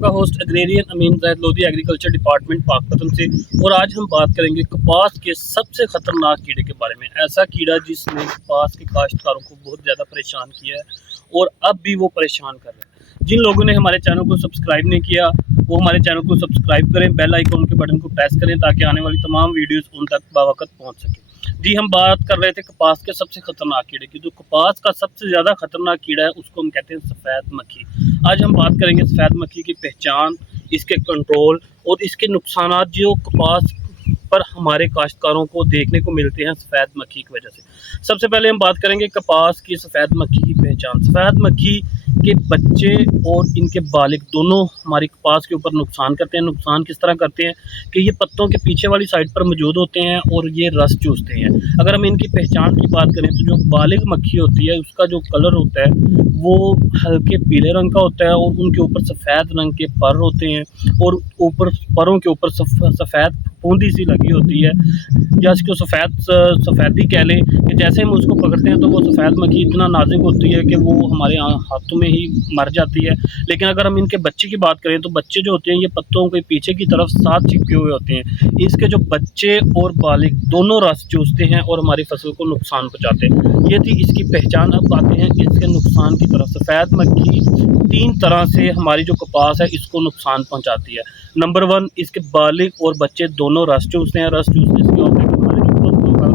का host agrarian अमीन Zaid Lodhi agriculture department Pakpattan से। और आज हम बात करेंगे कपास के सबसे ख़तरनाक कीड़े के बारे में। ऐसा कीड़ा जिसने कपास के काश्तकारों को बहुत ज़्यादा परेशान किया है और अब भी वो परेशान कर रहा है। जिन लोगों ने हमारे चैनल को सब्सक्राइब नहीं किया वो हमारे चैनल को सब्सक्राइब करें, बेल आइकन के बटन को प्रेस करें ताकि आने वाली तमाम वीडियोस उन तक बावक़्त पहुंच सके। जी, हम बात कर रहे थे कपास के सबसे खतरनाक कीड़े की। जो कपास का सबसे ज़्यादा खतरनाक कीड़ा है उसको हम कहते हैं सफ़ेद मक्खी। आज हम बात करेंगे सफ़ेद मक्खी की पहचान, इसके कंट्रोल और इसके नुकसानात जो कपास पर हमारे काश्तकारों को देखने को मिलते हैं सफ़ेद मक्खी की वजह से। सबसे पहले हम बात करेंगे कपास की सफ़ेद मक्खी की पहचान। सफ़ेद मक्खी के बच्चे और इनके बालिग दोनों हमारी कपास के ऊपर नुकसान करते हैं। नुकसान किस तरह करते हैं कि ये पत्तों के पीछे वाली साइड पर मौजूद होते हैं और ये रस चूसते हैं। अगर हम इनकी पहचान की बात करें तो जो बालिग मक्खी होती है उसका जो कलर होता है वो हल्के पीले रंग का होता है और उनके ऊपर सफ़ेद रंग के पर होते हैं और ऊपर परों के ऊपर सफ़ेद बूंदी सी लगी होती है या इसको सफ़ेदी कह लें कि जैसे हम उसको पकड़ते हैं तो वो सफ़ेद मक्खी इतना नाजुक होती है कि वो हमारे हाथों में ही मर जाती है। लेकिन अगर हम इनके बच्चे की बात करें तो बच्चे जो होते हैं ये पत्तों के पीछे की तरफ साथ चिपके हुए होते हैं। इसके जो बच्चे और बालिग दोनों रस चूसते हैं और हमारी फसल को नुकसान पहुँचाते हैं। ये थी इसकी पहचान। अब आते हैं इसके नुकसान की तरफ। सफ़ेद मक्खी 3 तरह से हमारी जो कपास है इसको नुकसान पहुँचाती है। नंबर 1, इसके बालिग और बच्चे दोनों रस चूसते हैं। रस चूसने से क्या होता है कि हमारे जो फसलों का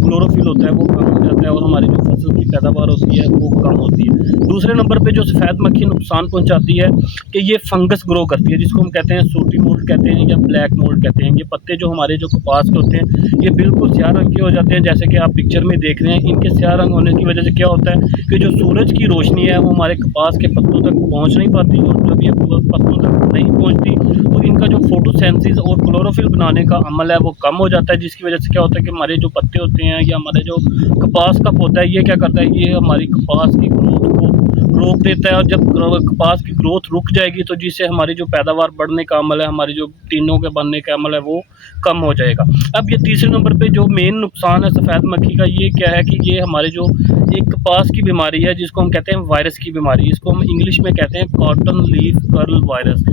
क्लोरोफिल होता है वो कम हो जाता है और हमारी जो फसल की पैदावार होती है वो कम होती है। दूसरे नंबर पे जो सफ़ेद मक्खी नुकसान पहुंचाती है कि ये फंगस ग्रो करती है जिसको हम कहते हैं सूटी मोल्ड कहते हैं या ब्लैक मोल्ड कहते हैं। ये पत्ते जो हमारे जो कपास के होते हैं ये बिल्कुल स्याह रंग के हो जाते हैं जैसे कि आप पिक्चर में देख रहे हैं। इनके स्याह रंग होने की वजह से क्या होता है कि जो सूरज की रोशनी है वो हमारे कपास के पत्तों तक पहुँच नहीं पाती और जब ये पत्तों तक नहीं पहुँचती तो इनका जो फोटोसेंसिस और क्लोरोफिल बनाने का अमल है वो कम हो जाता है, जिसकी वजह से क्या होता है कि हमारे जो पत्ते होते हैं या हमारे जो कपास का पौधा है ये क्या करता है, ये हमारी कपास की ग्रोथ को रोक देता है। और जब कपास की ग्रोथ रुक जाएगी तो जिससे हमारी जो पैदावार बढ़ने का अमल है, हमारी जो टीनों के बनने का अमल है वो कम हो जाएगा। अब ये तीसरे नंबर पे जो मेन नुकसान है सफ़ेद मक्खी का ये क्या है कि ये हमारे जो एक कपास की बीमारी है जिसको हम कहते हैं वायरस की बीमारी, इसको हम इंग्लिश में कहते हैं कॉटन लीफ कर्ल वायरस।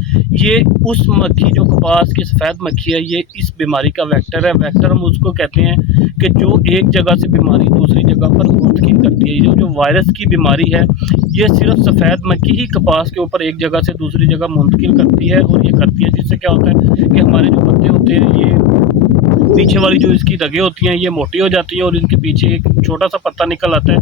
ये उस मक्खी जो कपास की सफ़ेद मक्खी है ये इस बीमारी का वेक्टर है। वेक्टर हम उसको कहते हैं कि जो एक जगह से बीमारी दूसरी जगह पर मुंतकिल करती है। जो वायरस की बीमारी है ये सिर्फ सफ़ेद मक्खी ही कपास के ऊपर एक जगह से दूसरी जगह मुंतकिल करती है और ये करती है जिससे क्या होता है कि हमारे जो पत्ते होते हैं ये पीछे वाली जो इसकी रगें होती हैं ये मोटी हो जाती है और इनके पीछे एक छोटा सा पत्ता निकल आता है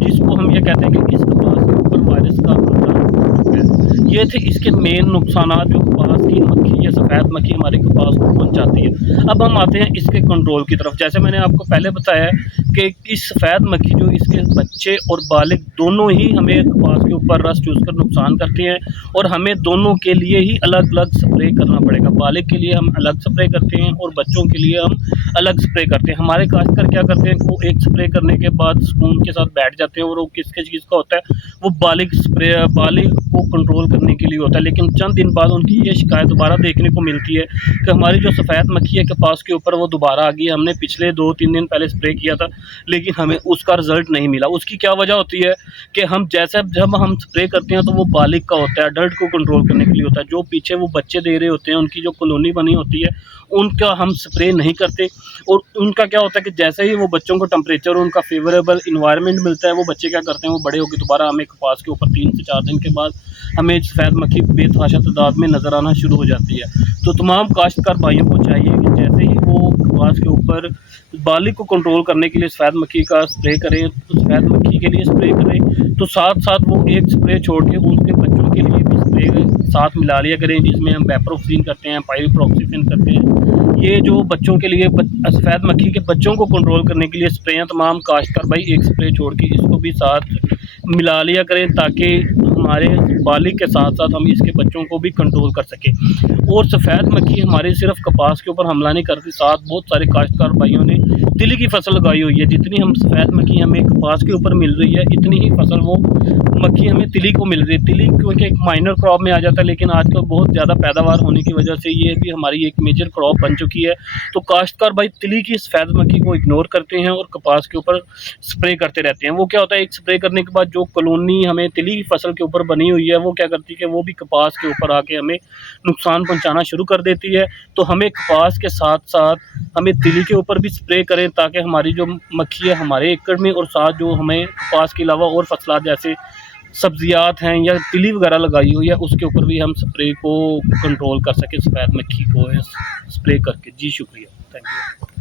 जिसको हम ये कहते हैं कि इस कपास के ऊपर वायरस का हमला हो चुका है। ये थे इसके मेन नुकसान जो कपास की मक्खी या सफ़ेद मक्खी हमारे कपास को पहुंचाती है। अब हम आते हैं इसके कंट्रोल की तरफ। जैसे मैंने आपको पहले बताया कि इस सफ़ेद मक्खी जो इसके बच्चे और बालिग दोनों ही हमें कपास के ऊपर रस चूसकर नुकसान करते हैं और हमें दोनों के लिए ही अलग अलग स्प्रे करना पड़ेगा। बालिग के लिए हम अलग स्प्रे करते हैं और बच्चों के लिए हम अलग स्प्रे करते हैं। हमारे काश्तकार क्या करते हैं कि वो एक स्प्रे करने के बाद सुकून के साथ बैठ जाते हैं और वो किसके चीज़ का होता है, वो बालिग को कंट्रोल करने के लिए होता है। लेकिन चंद दिन बाद उनकी ये शिकायत दोबारा देखने को मिलती है कि हमारी जो सफ़ेद मक्खी है कपास के ऊपर वो दोबारा आ गई। हमने पिछले 2-3 दिन पहले स्प्रे किया था लेकिन हमें उसका रिजल्ट नहीं मिला। उसकी क्या वजह होती है कि जब हम स्प्रे करते हैं तो वो बालिग का होता है, अडल्ट को कंट्रोल करने के लिए होता है। जो पीछे वो बच्चे दे रहे होते हैं उनकी जो कॉलोनी बनी होती है उनका हम स्प्रे नहीं करते और उनका क्या होता है कि जैसे ही वो बच्चों को टेम्परेचर और उनका फेवरेबल इन्वायरमेंट मिलता है वो बच्चे क्या करते हैं, वो बड़े होकर दोबारा हमें कपास के ऊपर 3 से 4 दिन के बाद हमें सफ़ेद मक्खी बेतहाशा तादाद में नज़र आना शुरू हो जाती है। तो तमाम काश्तकार भाइयों को चाहिए कि जैसे ही वो कपास के ऊपर बालिग को कंट्रोल करने के लिए सफ़ेद मक्खी का स्प्रे करें तो सफ़ेद मक्खी के लिए स्प्रे करें तो साथ साथ वो एक स्प्रे छोड़ के उनके बच्चों के लिए भी स्प्रे साथ मिला लिया करें जिसमें हम बैप्रोक्सिन करते हैं, पाइरिप्रॉक्सिफेन करते हैं। ये जो बच्चों के लिए सफ़ेद मक्खी के बच्चों को कंट्रोल करने के लिए स्प्रे हैं, तमाम काश्तकार भाई एक स्प्रे छोड़ के इसको भी साथ मिला लिया करें ताकि हमारे बालिग के साथ साथ हम इसके बच्चों को भी कंट्रोल कर सकें। और सफ़ेद मक्खी हमारे सिर्फ कपास के ऊपर हमला नहीं करती, साथ बहुत सारे काश्तकार भाइयों ने तिली की फसल लगाई हुई है। जितनी हम सफ़ेद मक्खी हमें कपास के ऊपर मिल रही है इतनी ही फसल वो मक्खी हमें तिली को मिल रही है। तिली क्योंकि एक माइनर क्रॉप में आ जाता है लेकिन आजकल बहुत ज़्यादा पैदावार होने की वजह से ये भी हमारी एक मेजर क्रॉप बन चुकी है। तो काश्तकार भाई तिली की सफ़ेद मक्खी को इग्नोर करते हैं और कपास के ऊपर स्प्रे करते रहते हैं। वो क्या होता है, एक स्प्रे करने के बाद जो कॉलोनी हमें तिली की फसल के ऊपर ऊपर बनी हुई है वो क्या करती है कि वो भी कपास के ऊपर आके हमें नुकसान पहुंचाना शुरू कर देती है। तो हमें कपास के साथ साथ हमें तिली के ऊपर भी स्प्रे करें ताकि हमारी जो मक्खी है हमारे एकड़ में, और साथ जो हमें कपास के अलावा और फसलात जैसे सब्जियात हैं या तिली वगैरह लगाई हुई है उसके ऊपर भी हम स्प्रे को कंट्रोल कर सकें, सफ़ेद मक्खी को स्प्रे करके। जी शुक्रिया, थैंक यू।